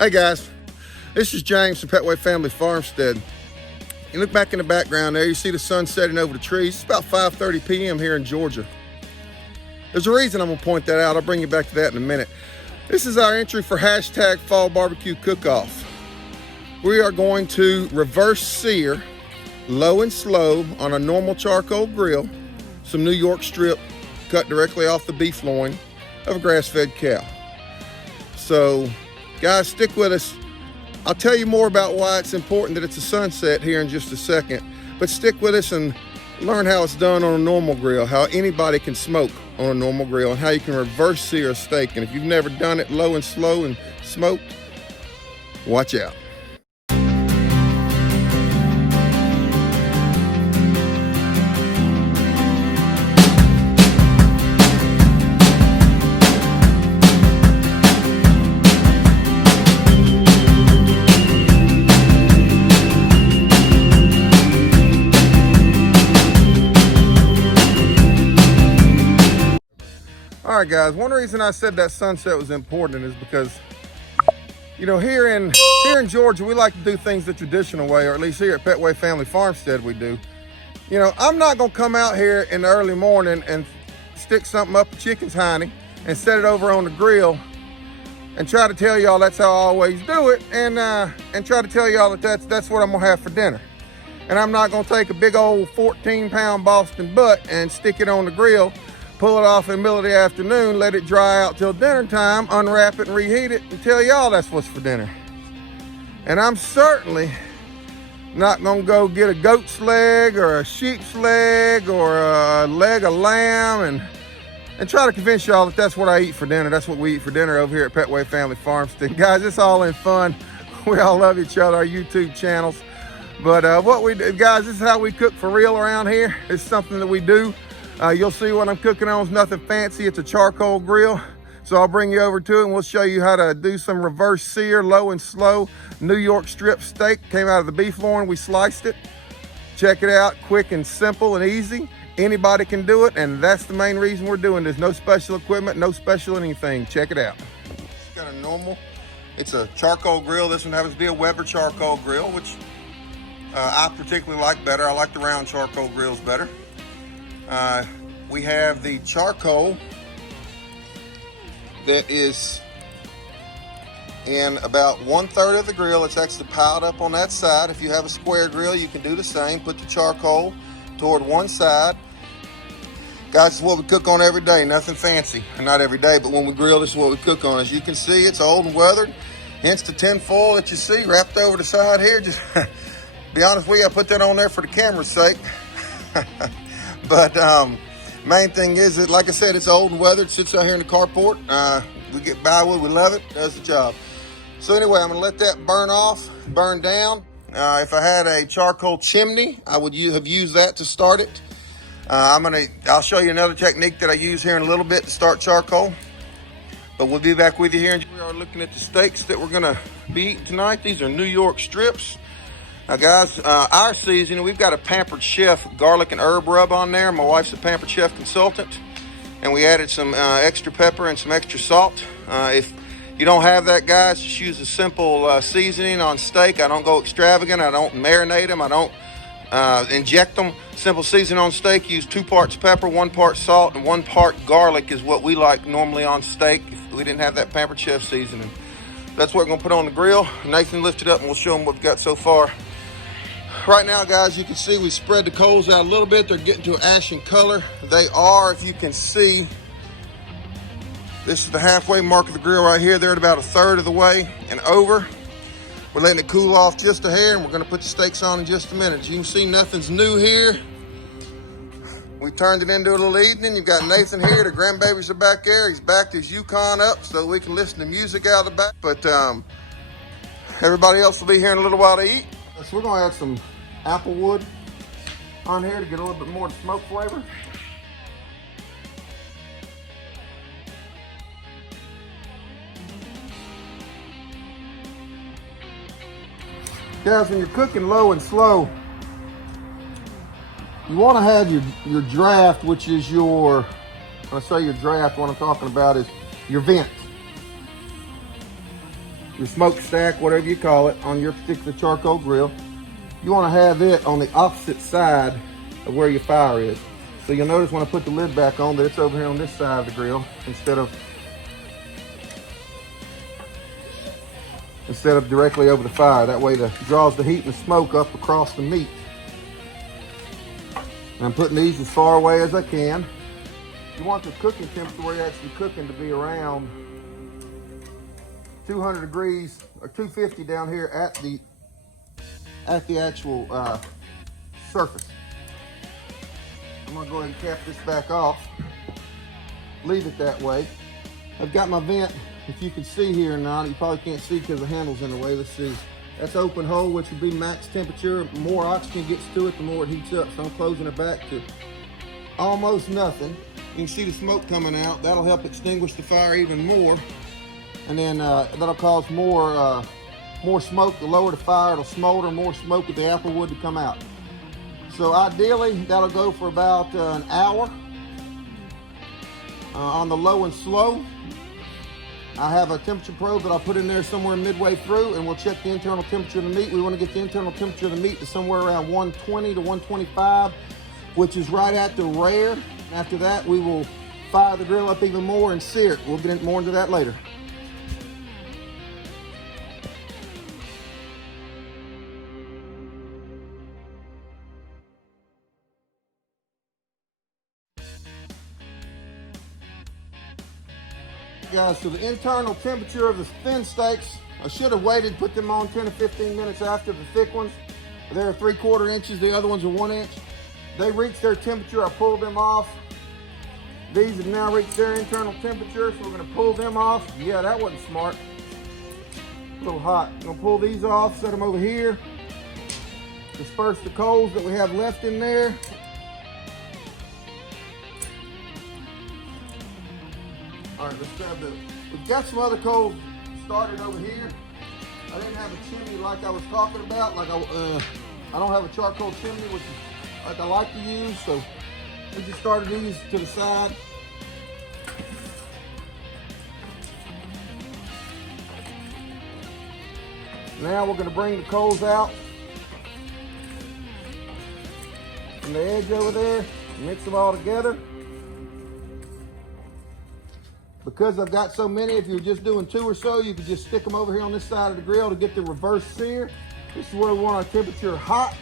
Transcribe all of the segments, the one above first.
Hey guys, this is James from Petway Family Farmstead. You look back in the background there, you see the sun setting over the trees. It's about 5:30 p.m. here in Georgia. There's a reason I'm gonna point that out. I'll bring you back to that in a minute. This is our entry for hashtag Fall Barbecue Cook-Off. We are going to reverse sear, low and slow, on a normal charcoal grill, some New York strip cut directly off the beef loin of a grass-fed cow. So, guys, stick with us. I'll tell you more about why it's important that it's a sunset here in just a second, but stick with us and learn how it's done on a normal grill, how anybody can smoke on a normal grill, and how you can reverse sear a steak. And if you've never done it low and slow and smoked, watch out. All right, guys, one reason I said that sunset was important is because, you know, here in Georgia, we like to do things the traditional way, or at least here at Petway Family Farmstead we do. You know, I'm not gonna come out here in the early morning and stick something up a chicken's hiney and set it over on the grill and try to tell y'all that's how I always do it, and try to tell y'all that that's what I'm gonna have for dinner. And I'm not gonna take a big old 14-pound Boston butt and stick it on the grill, pull it off in the middle of the afternoon, let it dry out till dinner time, unwrap it and reheat it, and tell y'all that's what's for dinner. And I'm certainly not gonna go get a goat's leg or a sheep's leg or a leg of lamb and try to convince y'all that that's what I eat for dinner. That's what we eat for dinner over here at Petway Family Farmstead. Guys, it's all in fun. We all love each other, our YouTube channels. But what we do, guys, this is how we cook for real around here. It's something that we do. You'll see what I'm cooking on is nothing fancy. It's a charcoal grill. So I'll bring you over to it and we'll show you how to do some reverse sear, low and slow, New York strip steak. Came out of the beef loin, we sliced it. Check it out, quick and simple and easy. Anybody can do it, and that's the main reason we're doing this. No special equipment, no special anything. Check it out. It's kind of normal. It's a charcoal grill. This one happens to be a Weber charcoal grill, which I particularly like better. I like the round charcoal grills better. We have the charcoal that is in about 1/3 of the grill. It's actually piled up on that side. If you have a square grill, you can do the same. Put the charcoal toward one side. Guys, this is what we cook on every day. Nothing fancy. Not every day, but when we grill, this is what we cook on. As you can see, it's old and weathered. Hence the tin foil that you see wrapped over the side here. Just be honest with you, I put that on there for the camera's sake. But main thing is that, like I said, it's old and weathered. Sits out here in the carport. We get by with, we love it. Does the job. So anyway, I'm gonna let that burn down. If I had a charcoal chimney, I would have used that to start it. I'll show you another technique that I use here in a little bit to start charcoal. But we'll be back with you here. We are looking at the steaks that we're gonna be eating tonight. These are New York strips. Now guys, our seasoning, we've got a Pampered Chef garlic and herb rub on there. My wife's a Pampered Chef consultant. And we added some extra pepper and some extra salt. If you don't have that, guys, just use a simple seasoning on steak. I don't go extravagant. I don't marinate them. I don't inject them. Simple seasoning on steak. Use 2 parts pepper, 1 part salt, and 1 part garlic is what we like normally on steak if we didn't have that Pampered Chef seasoning. That's what we're gonna put on the grill. Nathan lifted up and we'll show them what we've got so far. Right now, guys, you can see we spread the coals out a little bit. They're getting to an ashen color. They are, if you can see, this is the halfway mark of the grill right here. They're at about 1/3 of the way and over. We're letting it cool off just a hair, and we're gonna put the steaks on in just a minute. As you can see, nothing's new here. We turned it into a little evening. You've got Nathan here. The grandbabies are back there. He's backed his Yukon up so that we can listen to music out of the back. But everybody else will be here in a little while to eat. So we're gonna add some applewood on here to get a little bit more smoke flavor. Guys, when you're cooking low and slow, you want to have your draft, which is your, when I say your draft, what I'm talking about is your vent. your smokestack, whatever you call it, on your particular charcoal grill. You want to have it on the opposite side of where your fire is. So you'll notice when I put the lid back on that it's over here on this side of the grill instead of directly over the fire. That way it draws the heat and the smoke up across the meat. And I'm putting these as far away as I can. You want the cooking temperature where you're actually cooking to be around 200 degrees or 250 down here at the actual surface. I'm gonna go ahead and cap this back off, leave it that way. I've got my vent, if you can see here or not, you probably can't see because the handle's in the way. Let's see, that's open hole, which would be max temperature. The more oxygen gets to it, the more it heats up. So I'm closing it back to almost nothing. You can see the smoke coming out. That'll help extinguish the fire even more. And then that'll cause more smoke to lower the fire. It'll smolder, more smoke with the applewood to come out. So ideally, that'll go for about an hour on the low and slow. I have a temperature probe that I'll put in there somewhere midway through, and we'll check the internal temperature of the meat. We want to get the internal temperature of the meat to somewhere around 120 to 125, which is right at the rare. After that, we will fire the grill up even more and sear it. We'll get more into that later. Guys, so the internal temperature of the thin steaks, I should have waited, put them on 10 to 15 minutes after the thick ones. They're 3/4 inches, the other ones are 1 inch. They reached their temperature, I pulled them off. These have now reached their internal temperature, so we're gonna pull them off. Yeah, that wasn't smart. A little hot. I'm gonna pull these off, set them over here. Disperse the coals that we have left in there. All right, let's grab the, we've got some other coals started over here. I didn't have a chimney like I was talking about. I don't have a charcoal chimney, which is like I like to use, so we just started these to the side. Now we're gonna bring the coals out from the edge over there, mix them all together. Because I've got so many, if you're just doing 2 or so, you could just stick them over here on this side of the grill to get the reverse sear. This is where we want our temperature hot.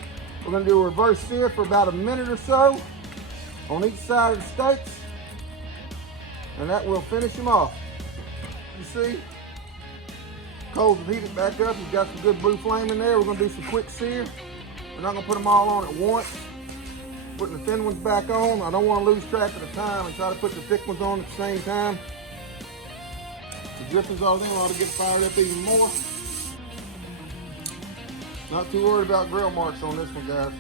We're gonna do a reverse sear for about a minute or so on each side of the steaks, and that will finish them off. You see, coals have heated back up. You've got some good blue flame in there. We're gonna do some quick sear. We're not gonna put them all on at once. Putting the thin ones back on. I don't want to lose track of the time and try to put the thick ones on at the same time. The drippings all in ought to get fired up even more. Not too worried about grill marks on this one, guys.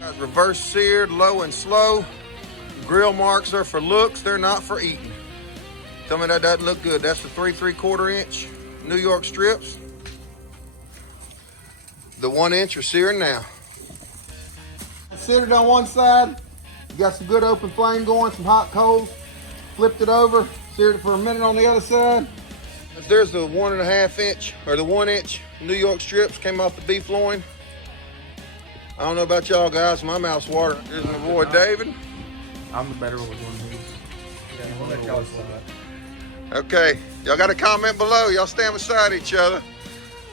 Guys, reverse seared, low and slow. Grill marks are for looks, they're not for eating. Tell me that doesn't look good. That's the 3/4 inch New York strips. The 1 inch are searing now. Seared it on one side. You got some good open flame going, some hot coals. Flipped it over, seared it for a minute on the other side. There's the 1.5 inch or the 1 inch New York strips, came off the beef loin. I don't know about y'all guys, my mouth's watering. Here's my boy David. I'm the better one with one of these. Yeah, we'll let y'all slide. Okay, y'all got a comment below. Y'all stand beside each other.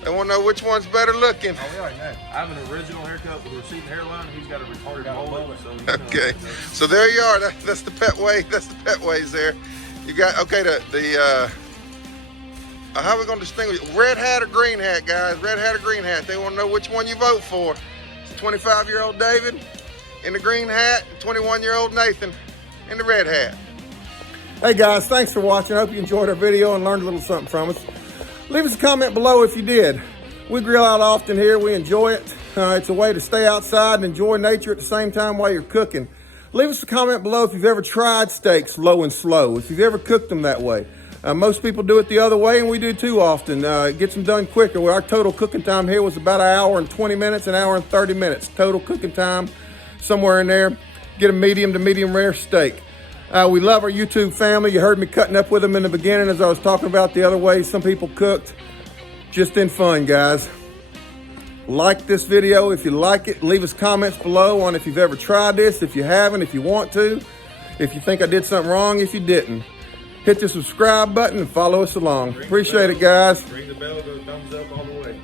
They want to know which one's better looking. Oh, we already know. I have an original haircut with a receding hairline, and he's got a retarded mullet. So you know, okay, so there you are. That's the pet way. That's the pet ways there. You got okay. How are we going to distinguish red hat or green hat, guys? Red hat or green hat? They want to know which one you vote for. 25-year-old David in the green hat, 21-year-old Nathan in the red hat. Hey guys, thanks for watching. I hope you enjoyed our video and learned a little something from us. Leave us a comment below if you did. We grill out often here. We enjoy it. It's a way to stay outside and enjoy nature at the same time while you're cooking. Leave us a comment below if you've ever tried steaks low and slow, if you've ever cooked them that way. Most people do it the other way, and we do too often. It gets them done quicker. Well, our total cooking time here was about 1 hour and 20 minutes, 1 hour and 30 minutes. Total cooking time, somewhere in there. Get a medium to medium rare steak. We love our YouTube family. You heard me cutting up with them in the beginning as I was talking about the other ways some people cooked. Just in fun, guys. Like this video if you like it. Leave us comments below on if you've ever tried this, if you haven't, if you want to, if you think I did something wrong, if you didn't. Hit the subscribe button and follow us along. Appreciate it, guys. Ring the bell, go thumbs up all the way.